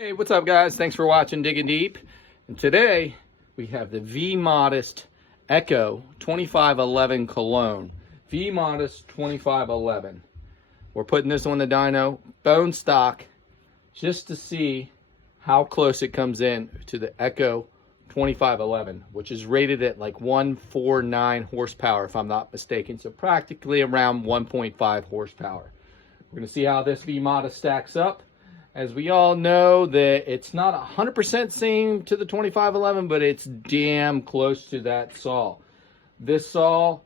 Hey, what's up guys? Thanks for watching Digging Deep. And today we have the V-Modest Echo 2511 Cologne. V-Modest 2511. We're putting this on the dyno, bone stock, just to see how close it comes in to the Echo 2511, which is rated at like 149 horsepower if I'm not mistaken. So practically around 1.5 horsepower. We're gonna see how this V-Modest stacks up. As we all know that it's not 100% same to the 2511, but it's damn close to that saw. This saw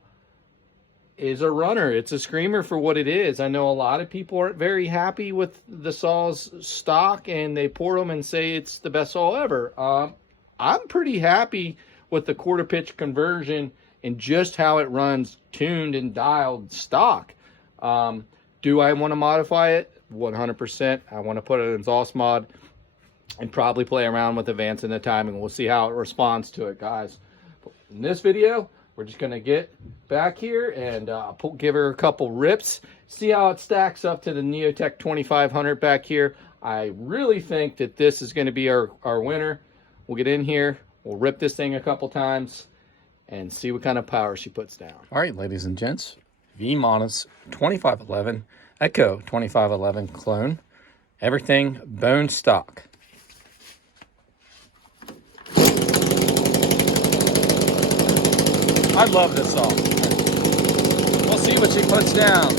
is a runner. It's a screamer for what it is. I know a lot of people aren't very happy with the saw's stock and they pour them and say it's the best saw ever. I'm pretty happy with the quarter pitch conversion and just how it runs tuned and dialed stock. Do I want to modify it? 100%. I want to put it in exhaust mod and probably play around with advancing the timing. We'll see how it responds to it, guys. In this video, we're just going to get back here and give her a couple rips, see how it stacks up to the Neotec 2500 back here. I really think that this is going to be our winner. We'll get in here, we'll rip this thing a couple times and see what kind of power she puts down. All right, ladies and gents, V-Modest 2511 Echo 2511 clone. Everything bone stock. I love this song. We'll see what she puts down.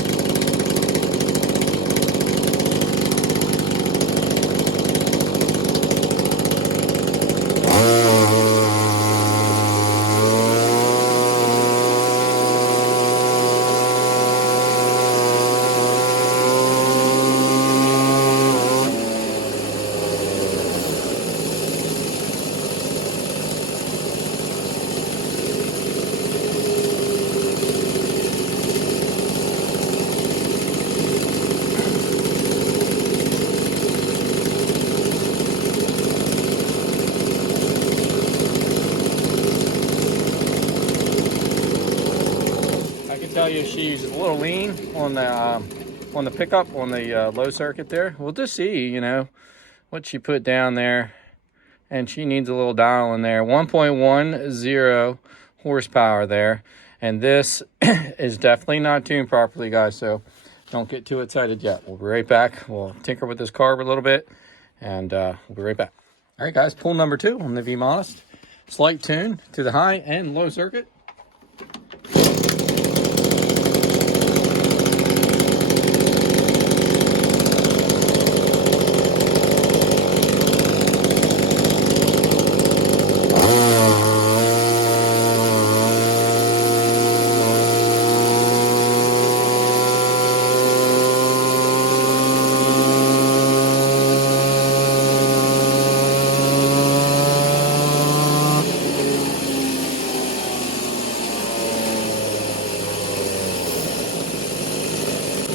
Tell you she's a little lean on the pickup on the low circuit there. We'll just see, you know, what she put down there, and she needs a little dial in there. 1.10 horsepower there, and this is definitely not tuned properly, guys, so don't get too excited yet. We'll be right back. We'll tinker with this carb a little bit, and we'll be right back. All right, guys, pull number 2 on the V-Modest. Slight tune to the high and low circuit.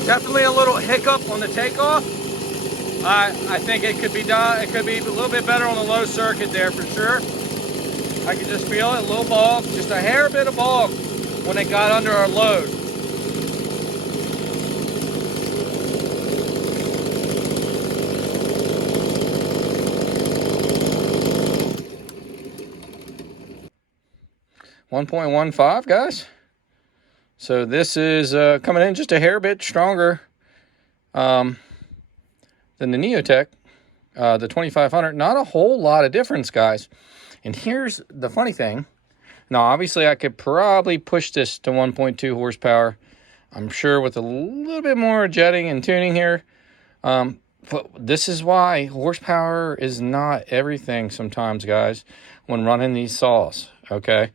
Definitely a little hiccup on the takeoff. I think it could be done. It could be a little bit better on the low circuit there for sure. I can just feel it, a little bog, just a hair bit of bog when it got under our load. .15, guys. So this is coming in just a hair bit stronger than the Neotec, the 2500. Not a whole lot of difference, guys. And here's the funny thing. Now, obviously, I could probably push this to 1.2 horsepower. I'm sure with a little bit more jetting and tuning here. But this is why horsepower is not everything sometimes, guys, when running these saws, okay?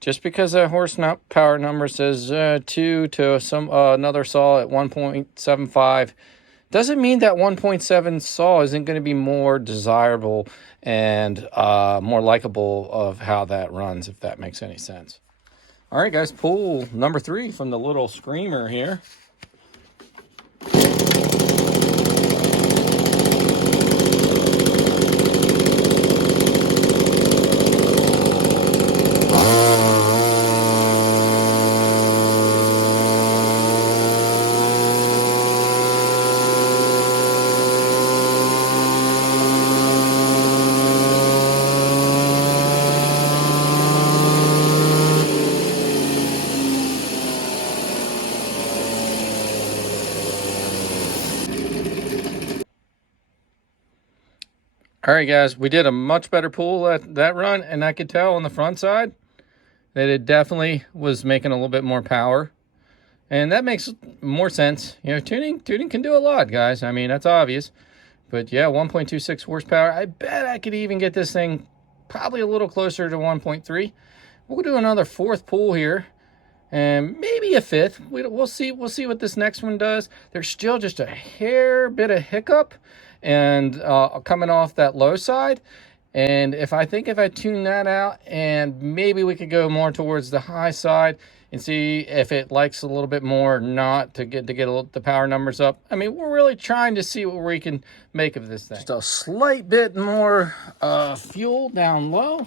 Just because that horsepower number says 2 to some another saw at 1.75 doesn't mean that 1.7 saw isn't going to be more desirable and more likable of how that runs, if that makes any sense. All right, guys, pull number 3 from the little screamer here. All right, guys, we did a much better pull that run, and I could tell on the front side that it definitely was making a little bit more power. And that makes more sense. You know, tuning can do a lot, guys. I mean, that's obvious. But yeah, 1.26 horsepower. I bet I could even get this thing probably a little closer to 1.3. We'll do another fourth pull here, and maybe a fifth. We'll see. We'll see what this next one does. There's still just a hair bit of hiccup, and coming off that low side. And if I tune that out, and maybe we could go more towards the high side and see if it likes a little bit more or not to get the power numbers up. I mean, we're really trying to see what we can make of this thing. Just a slight bit more fuel down low.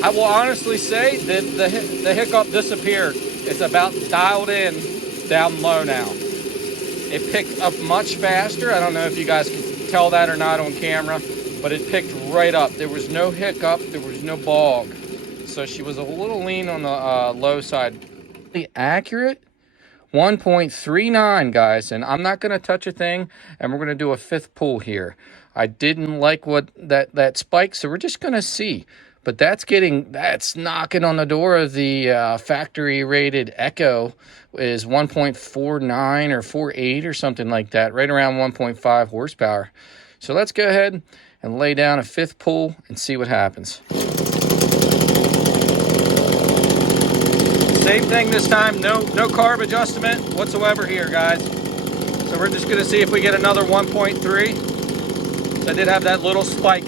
I will honestly say that the hiccup disappeared. It's about dialed in down low now. It picked up much faster. I don't know if you guys can tell that or not on camera, but it picked right up. There was no hiccup. There was no bog. So she was a little lean on the low side. The accurate 1.39, guys, and I'm not going to touch a thing, and we're going to do a fifth pull here. I didn't like what that spike, so we're just going to see. But that's knocking on the door of the factory rated Echo is 1.49 or 48 or something like that, right around 1.5 horsepower. So let's go ahead and lay down a fifth pull and see what happens. Same thing this time, no carb adjustment whatsoever here, guys. So we're just gonna see if we get another 1.3. So I did have that little spike.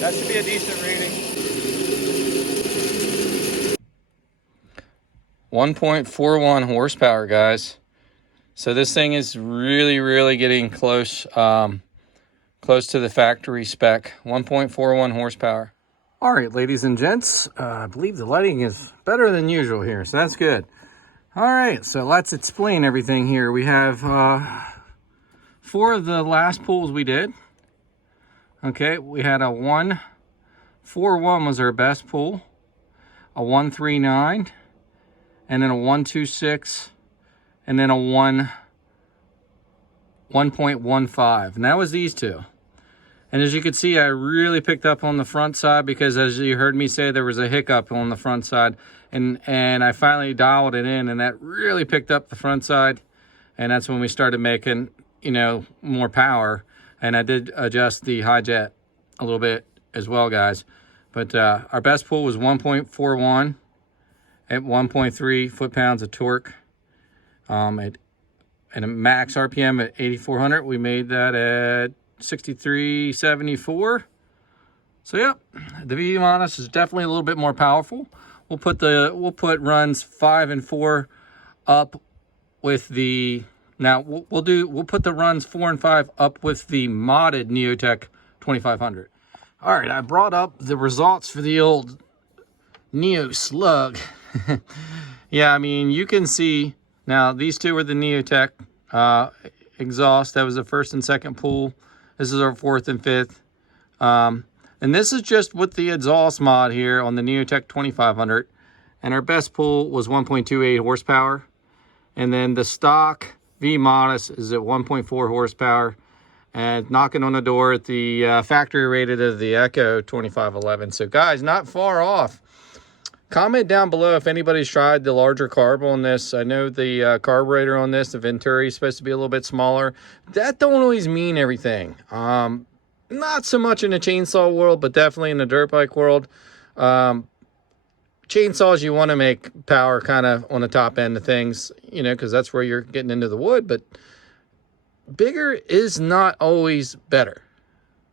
That should be a decent reading. 1.41 horsepower, guys. So this thing is really getting close, close to the factory spec. 1.41 horsepower. All right, ladies and gents, I believe the lighting is better than usual here, so that's good. All right, so let's explain everything here. We have 4 of the last pulls we did. Okay, we had a 1.41 was our best pull, a 1.39, and then a 1.26, and then a 1.15, and that was these two. And as you can see, I really picked up on the front side because, as you heard me say, there was a hiccup on the front side, and I finally dialed it in, and that really picked up the front side, and that's when we started making, you know, more power. And I did adjust the high jet a little bit as well, guys. But our best pull was 1.41 at 1.3 foot-pounds of torque. And a max RPM at 8,400. We made that at 63.74. So yep, the V Modest is definitely a little bit more powerful. We'll put runs 5 and 4 up with the. Now we'll put the runs 4 and 5 up with the modded Neotec 2500. All right, I brought up the results for the old Neo Slug. Yeah, I mean, you can see now these two were the Neotec exhaust. That was the first and second pull. This is our fourth and fifth. And this is just with the exhaust mod here on the Neotec 2500. And our best pull was 1.28 horsepower. And then the stock V Modest is at 1.4 horsepower and knocking on the door at the factory rated of the Echo 2511. So guys, not far off. Comment down below if anybody's tried the larger carb on this. I know the carburetor on this, the Venturi, is supposed to be a little bit smaller. That don't always mean everything. Not so much in the chainsaw world, but definitely in the dirt bike world. Chainsaws, you want to make power kind of on the top end of things, you know, because that's where you're getting into the wood. But bigger is not always better.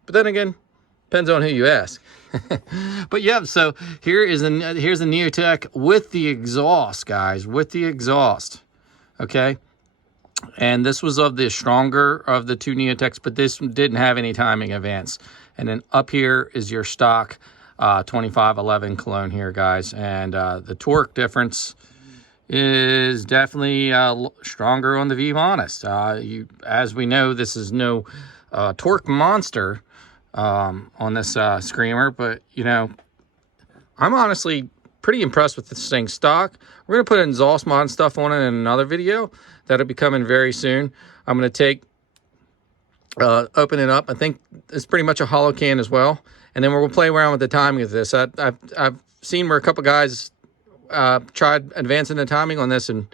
But then again, depends on who you ask. But yeah, so here's the Neotec with the exhaust, guys, with the exhaust. Okay. And this was of the stronger of the two Neotecs, but this didn't have any timing advance. And then up here is your stock 2511 cologne here, guys. And the torque difference is definitely stronger on the V Modest. As we know, this is no torque monster on this Screamer, but you know, I'm honestly pretty impressed with this thing stock. We're going to put an exhaust mod and stuff on it in another video that'll be coming very soon. I'm going to open it up. I think it's pretty much a hollow can as well. And then we'll play around with the timing of this. I've seen where a couple guys tried advancing the timing on this and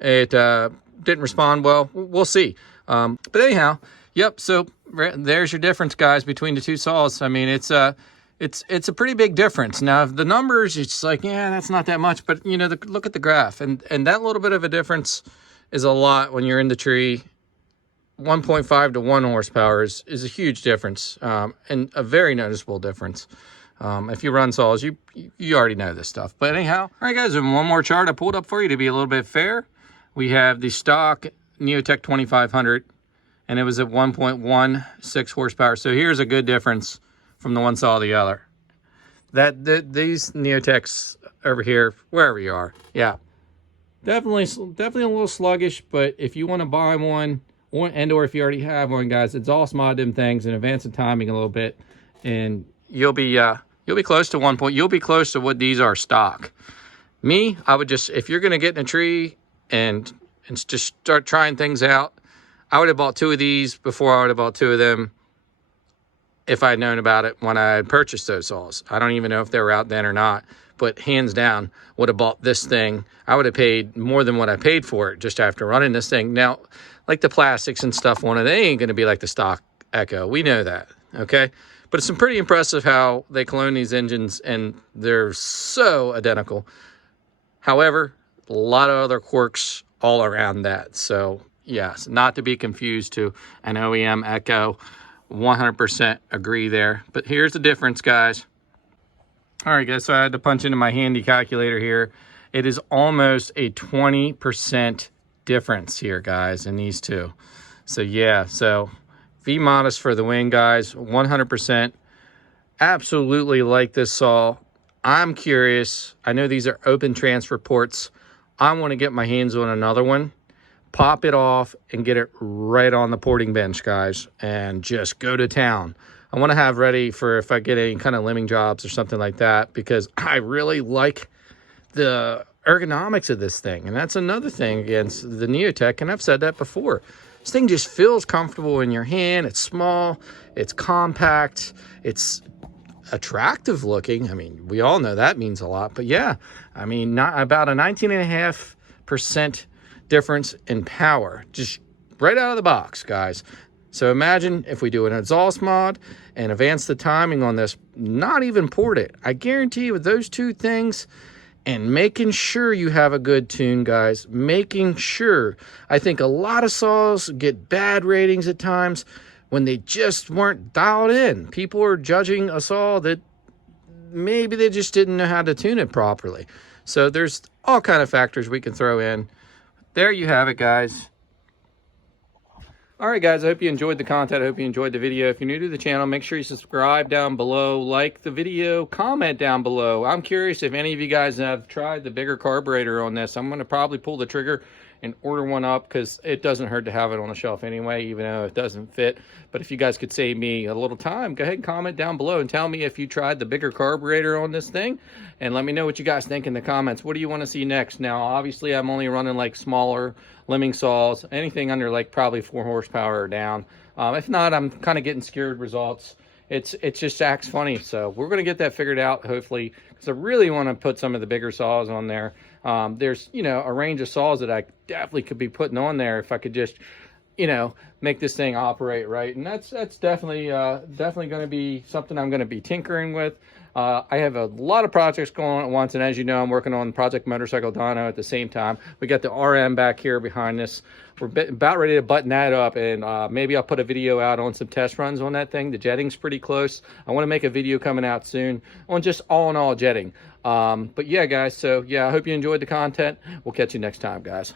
it didn't respond well. We'll see. But anyhow, yep. So there's your difference, guys, between the two saws. I mean, it's a pretty big difference. Now, the numbers, it's like, yeah, that's not that much. But, you know, look at the graph. And that little bit of a difference is a lot when you're in the tree. 1.5 to 1 horsepower is a huge difference and a very noticeable difference. If you run saws, you already know this stuff. But anyhow, all right, guys, and one more chart I pulled up for you to be a little bit fair. We have the stock Neotec 2500, and it was at 1.16 horsepower. So here's a good difference from the one saw to the other. These Neotecs over here, wherever you are, yeah, definitely a little sluggish. But if you want to buy one, or if you already have one, guys, exhaust mod them things and advance the timing a little bit, and you'll be close to 1 point. You'll be close to what these are stock. Me, I would just, if you're gonna get in a tree and just start trying things out, I would have bought 2 of these before I would have bought 2 of them if I had known about it when I had purchased those saws. I don't even know if they were out then or not, but hands down, would have bought this thing. I would have paid more than what I paid for it just after running this thing. Now, like the plastics and stuff on it, they ain't gonna be like the stock Echo. We know that, okay? But it's pretty impressive how they clone these engines and they're so identical. However, a lot of other quirks all around that. So yes, not to be confused to an OEM Echo. 100% agree there. But here's the difference, guys. All right, guys, so I had to punch into my handy calculator here. It is almost a 20% difference here, guys, in these two. So yeah, so V Modest for the win, guys. 100%. Absolutely like this saw. I'm curious. I know these are open transfer ports. I want to get my hands on another one, pop it off, and get it right on the porting bench, guys, and just go to town. I want to have ready for if I get any kind of limbing jobs or something like that, because I really like the ergonomics of this thing. And that's another thing against the Neotec, and I've said that before. This thing just feels comfortable in your hand. It's small, it's compact, it's attractive looking. I mean, we all know that means a lot, but yeah, I mean, not about a 19.5% difference in power, just right out of the box, guys. So imagine if we do an exhaust mod and advance the timing on this, not even port it. I guarantee you with those two things and making sure you have a good tune, guys, making sure. I think a lot of saws get bad ratings at times when they just weren't dialed in. People are judging a saw that maybe they just didn't know how to tune it properly. So there's all kind of factors we can throw in. There you have it, guys. All right, guys, I hope you enjoyed the content. I hope you enjoyed the video. If you're new to the channel, make sure you subscribe down below, like the video, comment down below. I'm curious if any of you guys have tried the bigger carburetor on this. I'm going to probably pull the trigger and order one up because it doesn't hurt to have it on the shelf anyway, even though it doesn't fit. But if you guys could save me a little time, go ahead and comment down below and tell me if you tried the bigger carburetor on this thing, and let me know what you guys think in the comments. What do you want to see next? Now, obviously, I'm only running like smaller limbing saws, anything under like probably 4 horsepower or down. If not, I'm kind of getting scared results. It just acts funny. So we're going to get that figured out, hopefully, because I really want to put some of the bigger saws on there. There's, you know, a range of saws that I definitely could be putting on there if I could just, you know, make this thing operate right. And that's definitely definitely going to be something I'm going to be tinkering with. I have a lot of projects going on at once, and as you know, I'm working on Project Motorcycle Dyno at the same time. We got the RM back here behind us. We're about ready to button that up, and maybe I'll put a video out on some test runs on that thing. The jetting's pretty close. I want to make a video coming out soon on just all in all jetting. But yeah, guys, so yeah, I hope you enjoyed the content. We'll catch you next time, guys.